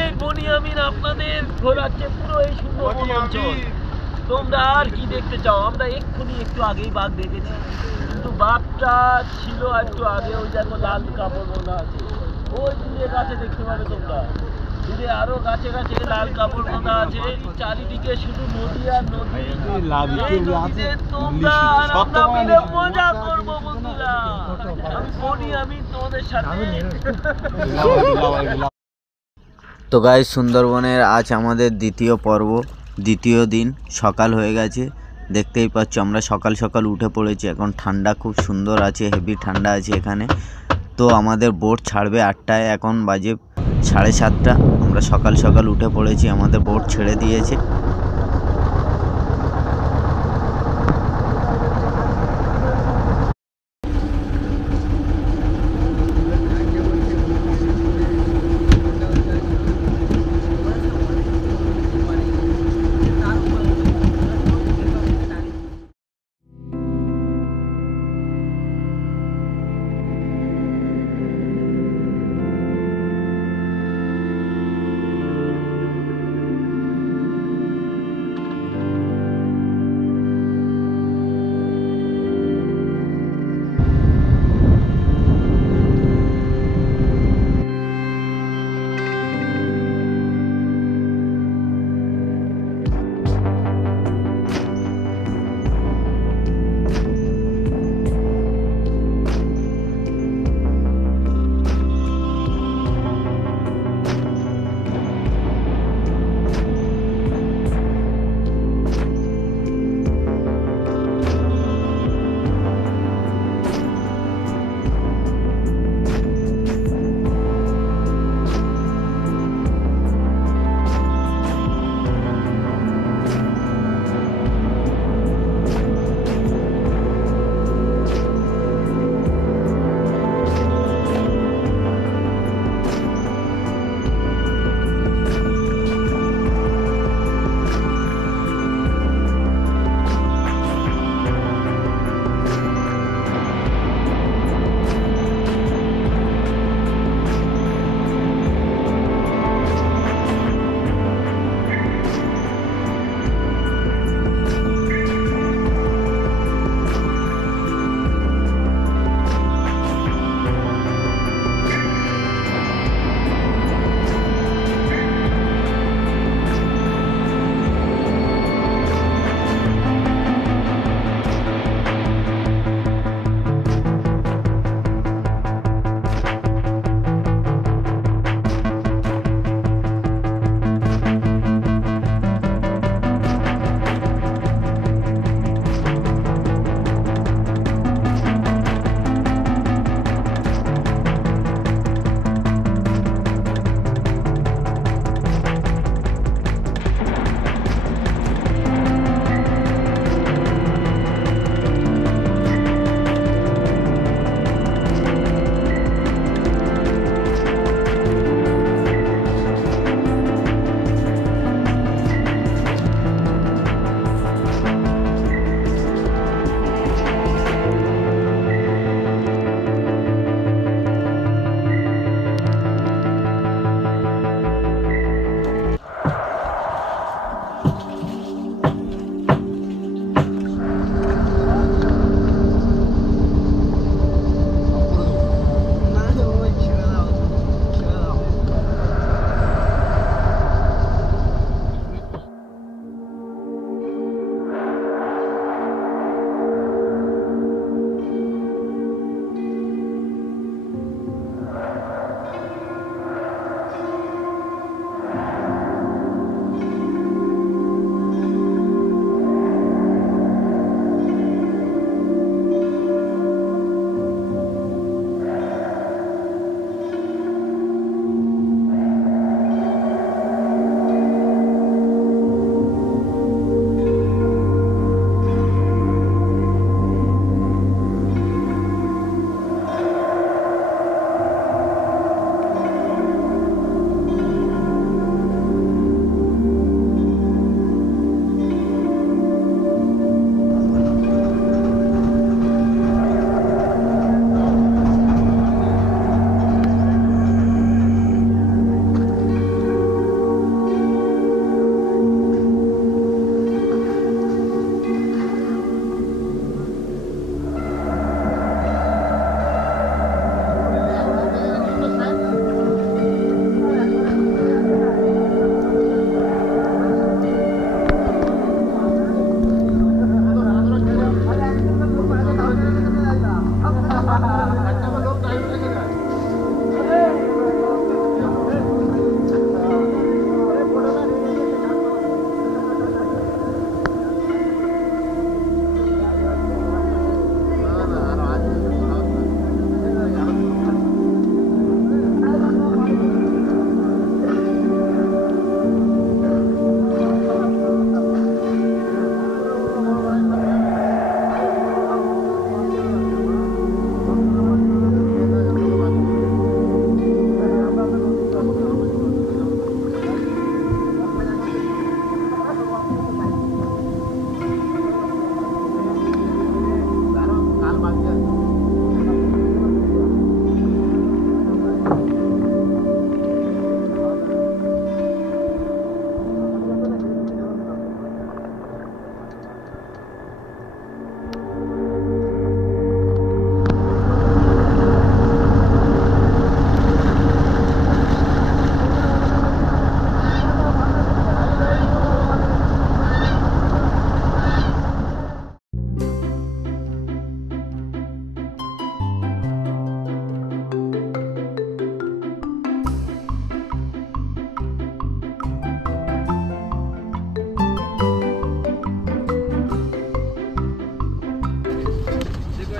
এই বনিয়ামিন আপনাদের ঘোরাচ্ছে পুরো এই সুন্দরবন অঞ্চল। তোমরা আর কি দেখতে চাও? আমরা এক্ষুনি একটু আগেই বাঘ দেখেছি, কিন্তু বাঘটা ছিল একটু আগে। ওই দেখো লাল কাপড় বোনা আছে, ওই দূরে গাছে দেখতে পাবে তোমরা। দূরে আরো গাছে গাছে লাল কাপড় বোনা আছে, চারিদিকে শুধু নদী আর নদী। এই নদীতে তোমরা আর আমরা মিলে মজা করবো বন্ধুরা। আমি বনিয়ামিন তোমাদের সাথে। তো গাইস, সুন্দরবনের আজ আমাদের দ্বিতীয় পর্ব, দ্বিতীয় দিন। সকাল হয়ে গেছে, দেখতেই পাচ্ছ আমরা সকাল সকাল উঠে পড়েছি। এখন ঠান্ডা খুব সুন্দর আছে, হেভি ঠান্ডা আছে এখানে। তো আমাদের বোট ছাড়বে 8টায়, এখন বাজে 7:30। আমরা সকাল সকাল উঠে পড়েছি, আমাদের বোট ছেড়ে দিয়েছে।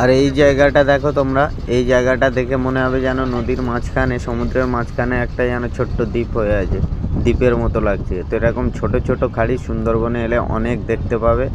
আর এই জায়গাটা দেখো তোমরা, এই জায়গাটা দেখে মনে হবে যেন নদীর মাঝখানে, সমুদ্রের মাঝখানে একটা যেন ছোট্ট দ্বীপ হয়ে আছে, দ্বীপের মতো লাগছে। তো এরকম ছোট ছোট খাড়ি সুন্দরবনে এলে অনেক দেখতে পাবে।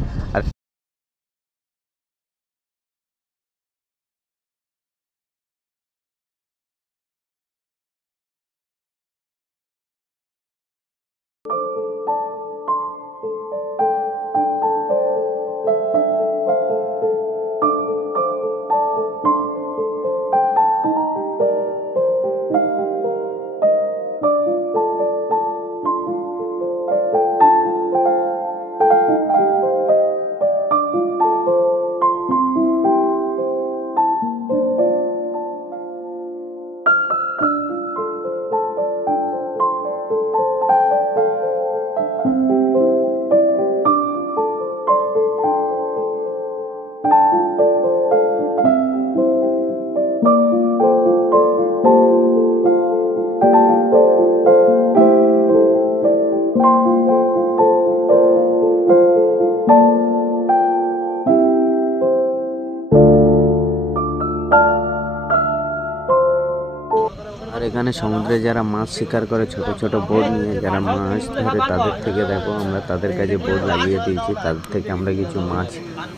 আর এখানে সমুদ্রে যারা মাছ শিকার করে ছোট ছোট বোট নিয়ে, যারা মাছ ধরে, তাদের থেকে দেখো আমরা তাদের কাছে বোট লাগিয়ে দিয়েছি। তাদের থেকে আমরা কিছু মাছ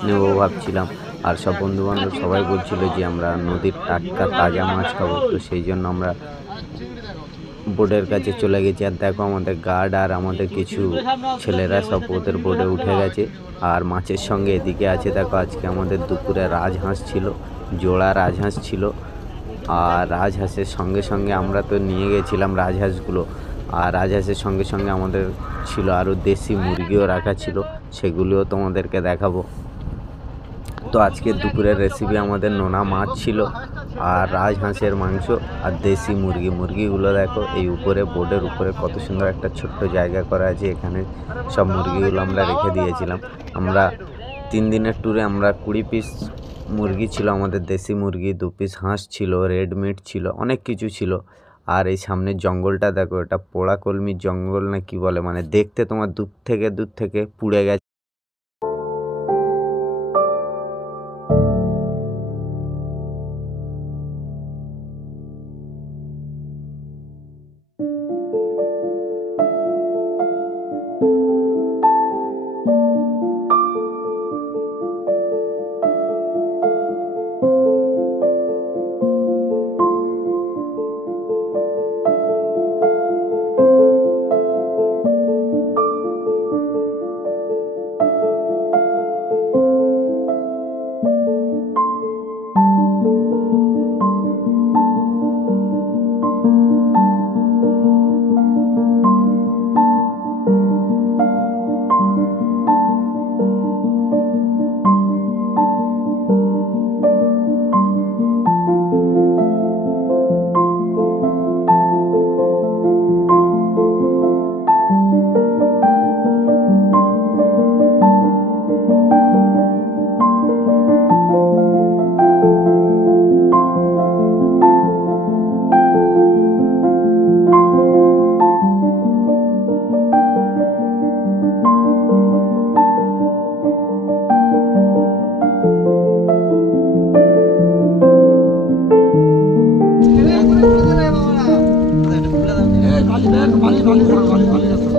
নেবো ভাবছিলাম। আর সব বন্ধুবান্ধব সবাই বলছিল যে আমরা নদীর টাটকা তাজা মাছ খাবো, তো সেই জন্য আমরা বোটের কাছে চলে গেছি। আর দেখো আমাদের গার্ড আর আমাদের কিছু ছেলেরা সব ওদের বোটে উঠে গেছে। আর মাছের সঙ্গে এদিকে আছে দেখো, আজকে আমাদের দুপুরে রাজহাঁস ছিল, জোড়া রাজহাঁস ছিল। আর রাজহাঁসের সঙ্গে সঙ্গে আমরা তো নিয়ে গেছিলাম রাজহাঁসগুলো, আর রাজহাঁসের সঙ্গে সঙ্গে আমাদের ছিল আরও দেশি মুরগিও রাখা ছিল, সেগুলিও তোমাদেরকে দেখাবো। তো আজকে দুপুরের রেসিপি আমাদের নোনা মাছ ছিল, আর রাজহাঁসের মাংস, আর দেশি মুরগিগুলো দেখো এই উপরে বোর্ডের উপরে কত সুন্দর একটা ছোট্ট জায়গা করা আছে। এখানে সব মুরগিগুলো আমরা রেখে দিয়েছিলাম। আমরা 3 দিনের ট্যুরে আমরা 20 পিস মুরগি ছিল আমাদের, দেশি মুরগি, 2 পিস হাঁস ছিল, রেড মিট ছিল, অনেক কিছু ছিল। আর এই সামনের জঙ্গলটা দেখো, এটা পোড়া কলমির জঙ্গল না কি বলে, মানে দেখতে তোমার দূর থেকে পুড়ে গেছে। পানি